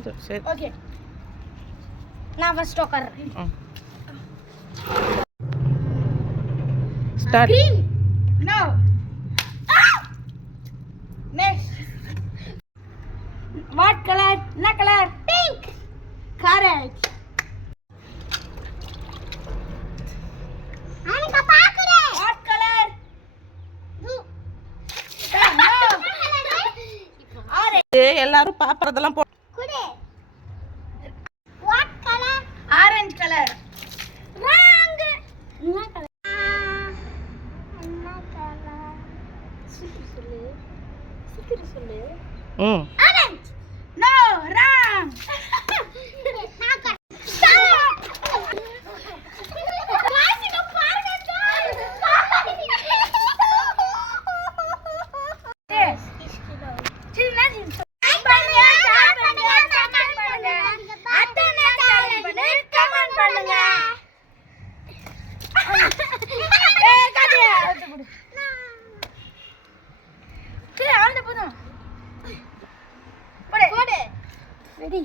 போதும் சரி. ஓகே, நான் ஃபர்ஸ்ட் உட்கார்றேன். Start. Green. No. Next. What color? என்ன color? Pink. Correct. அனிகா பாக்குறே. What color? Blue. No. Orange. எல்லாரும் பாப்பறதெல்லாம் போ. குடு. What color? Orange color. Wrong. என்ன color? Orange. No, wrong. Stop. Classic பாருங்க சார். Yes. சின்ன சின்ன பண்ணுங்க, ஷேர் பண்ணுங்க, கமெண்ட் பண்ணுங்க. அத்தனை சேனல் பண்ணி கமெண்ட் பண்ணுங்க. ஏய் காதியா அது குடு. சரி ஆல்ட போதும். போடு. ரெடி.